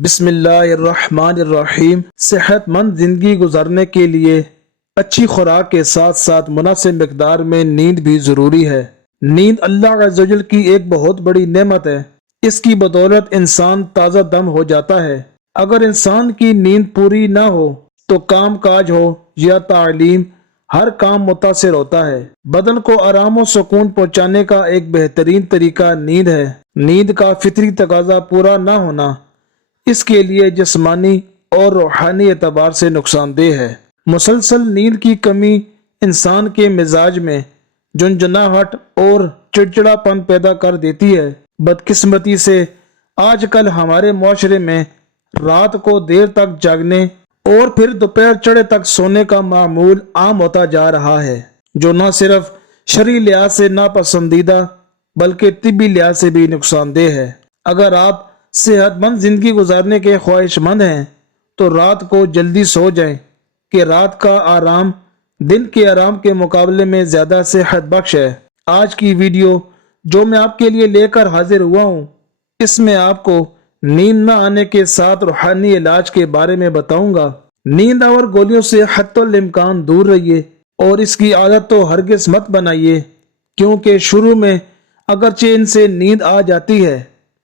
بسم اللہ الرحمن الرحیم۔ صحت مند زندگی گزارنے کے لیے اچھی خوراک کے ساتھ ساتھ مناسب مقدار میں نیند بھی ضروری ہے۔ نیند اللہ عز و جل کی ایک بہت بڑی نعمت ہے۔ اس کی بدولت انسان تازہ دم ہو جاتا ہے۔ اگر انسان کی نیند پوری نہ ہو تو کام کاج ہو یا تعلیم، ہر کام متاثر ہوتا ہے۔ بدن کو آرام و سکون پہنچانے کا ایک بہترین طریقہ نیند ہے۔ نیند کا فطری تقاضا پورا نہ ہونا اس کے لیے جسمانی اور روحانی اعتبار سے نقصان دہ ہے۔ مسلسل نیند کی کمی انسان کے مزاج میں جنجناہٹ اور چڑچڑا پن پیدا کر دیتی ہے۔ بدقسمتی سے آج کل ہمارے معاشرے میں رات کو دیر تک جاگنے اور پھر دوپہر چڑھے تک سونے کا معمول عام ہوتا جا رہا ہے، جو نہ صرف شرعی لحاظ سے ناپسندیدہ بلکہ طبی لحاظ سے بھی نقصان دہ ہے۔ اگر آپ صحت مند زندگی گزارنے کے خواہش مند ہیں تو رات کو جلدی سو جائیں کہ رات کا آرام دن کے آرام کے مقابلے میں زیادہ صحت بخش ہے۔ آج کی ویڈیو جو میں آپ کے لیے لے کر حاضر ہوا ہوں، اس میں آپ کو نیند نہ آنے کے ساتھ روحانی علاج کے بارے میں بتاؤں گا۔ نیند آور گولیوں سے حتی الامکان دور رہیے اور اس کی عادت تو ہرگز مت بنائیے، کیونکہ شروع میں اگرچہ ان سے نیند آ جاتی ہے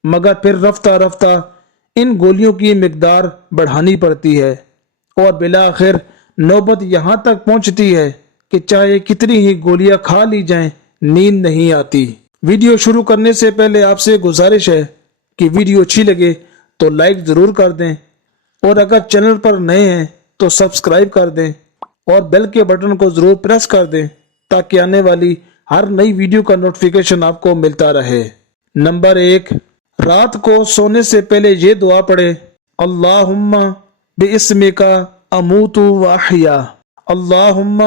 مگر پھر رفتہ رفتہ ان گولیوں کی مقدار بڑھانی پڑتی ہے اور بالآخر نوبت یہاں تک پہنچتی ہے کہ چاہے کتنی ہی گولیاں کھا لی جائیں نیند نہیں آتی۔ ویڈیو شروع کرنے سے پہلے آپ سے گزارش ہے کہ ویڈیو اچھی لگے تو لائک ضرور کر دیں اور اگر چینل پر نئے ہیں تو سبسکرائب کر دیں اور بیل کے بٹن کو ضرور پریس کر دیں تاکہ آنے والی ہر نئی ویڈیو کا نوٹیفیکیشن آپ کو ملتا رہے۔ نمبر 1، رات کو سونے سے پہلے یہ دعا پڑھیں: اللہم باسمک اموت و احیا، اللہم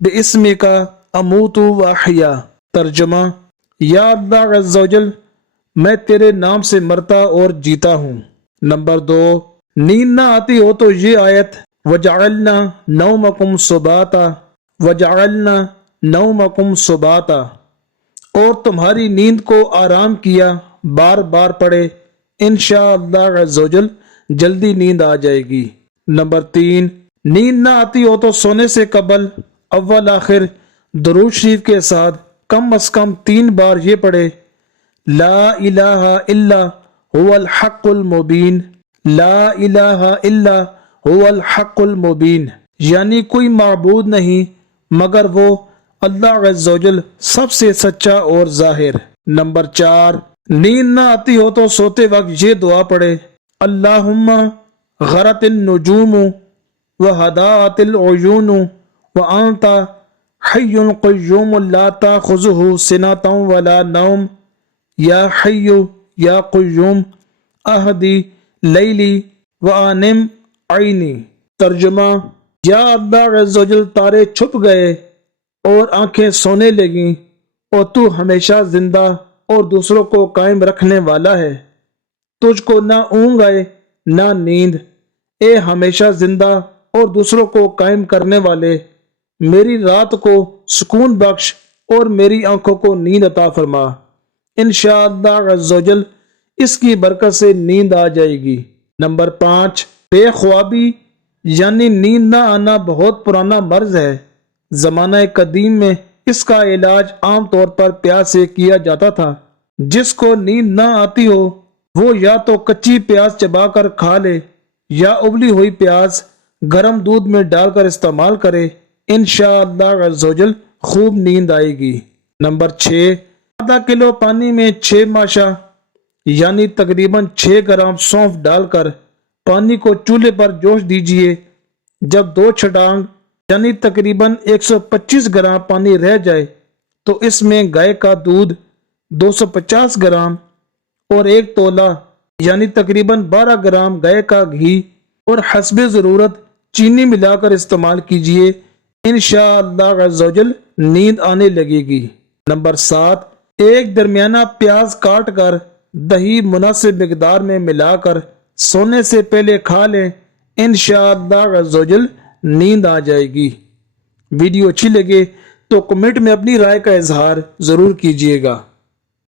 باسمک اموت و احیا۔ ترجمہ: یا اللہ عز و جل، میں تیرے نام سے مرتا اور جیتا ہوں۔ نمبر 2، نیند نہ آتی ہو تو یہ آیت وجعلنا نومکم سباتا، وجعلنا نومکم سباتا، اور تمہاری نیند کو آرام کیا، بار بار پڑھے، انشاءاللہ عز و جل جلدی نیند آ جائے گی۔ نمبر 3، نیند نہ آتی ہو تو سونے سے قبل اول آخر درود شریف کے ساتھ کم از کم 3 بار یہ پڑھے: لا الہ الا هو الحق المبین، لا الہ الا هو الحق المبین، یعنی کوئی معبود نہیں مگر وہ اللہ عز و جل سب سے سچا اور ظاہر۔ نمبر 4، نیند نہ آتی ہو تو سوتے وقت یہ دعا پڑھے: اللہم غرت النجوم وہداۃ العیون وانت حی قیوم لا تاخذہ سنۃ ولا نوم یا حی یا قیوم اہدی لیلی وانم عینی۔ ترجمہ: یا اللہ عز و جل، تارے چھپ گئے اور آنکھیں سونے لگیں اور تو ہمیشہ زندہ اور دوسروں کو قائم رکھنے والا ہے، تجھ کو نہ اونگ آئے نہ نیند۔ اے ہمیشہ زندہ اور دوسروں کو قائم کرنے والے، میری رات کو سکون بخش اور میری آنکھوں کو نیند عطا فرما۔ انشاءاللہ عز و جل اس کی برکت سے نیند آ جائے گی۔ نمبر 5، بے خوابی یعنی نیند نہ آنا بہت پرانا مرض ہے۔ زمانہ قدیم میں اس کا علاج عام طور پر پیاز سے کیا جاتا تھا۔ جس کو نیند نہ آتی ہو وہ یا تو کچی پیاز چبا کر کھا لے یا ابلی ہوئی پیاز گرم دودھ میں ڈال کر استعمال کرے، انشاءاللہ عز و جل خوب نیند آئے گی۔ نمبر 6، آدھا کلو پانی میں 6 ماشا یعنی تقریباً 6 گرام سونف ڈال کر پانی کو چولہے پر جوش دیجئے۔ جب 2 چھٹانگ یعنی تقریباً 125 گرام پانی رہ جائے تو اس میں گائے کا دودھ 250 گرام اور 1 تولہ یعنی تقریباً 12 گرام گائے کا گھی اور حسب ضرورت چینی ملا کر استعمال کیجئے، انشاءاللہ عز و جل نیند آنے لگے گی۔ نمبر 7، ایک درمیانہ پیاز کاٹ کر دہی مناسب مقدار میں ملا کر سونے سے پہلے کھا لیں، انشاءاللہ عز و جل نیند آ جائے گی۔ ویڈیو اچھی لگے تو کمنٹ میں اپنی رائے کا اظہار ضرور کیجئے گا۔